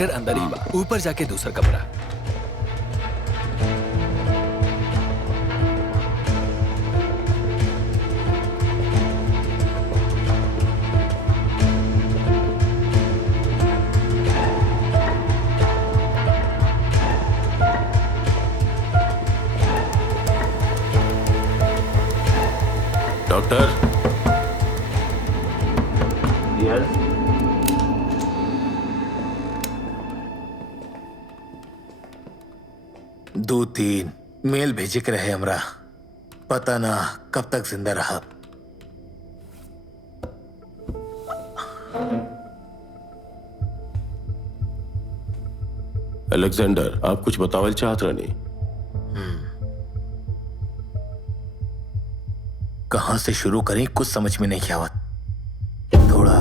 पेशेंटर अंदर ही बा, ऊपर जाके दूसरा कमरा। डॉक्टर। यस। दो तीन मेल भेजे के रहे हमरा, पता ना कब तक जिंदा रहा। अलेक्जेंडर, आप कुछ बतावल चाहत रहनी? कहां से शुरू करें कुछ समझ में नहीं आवत। थोड़ा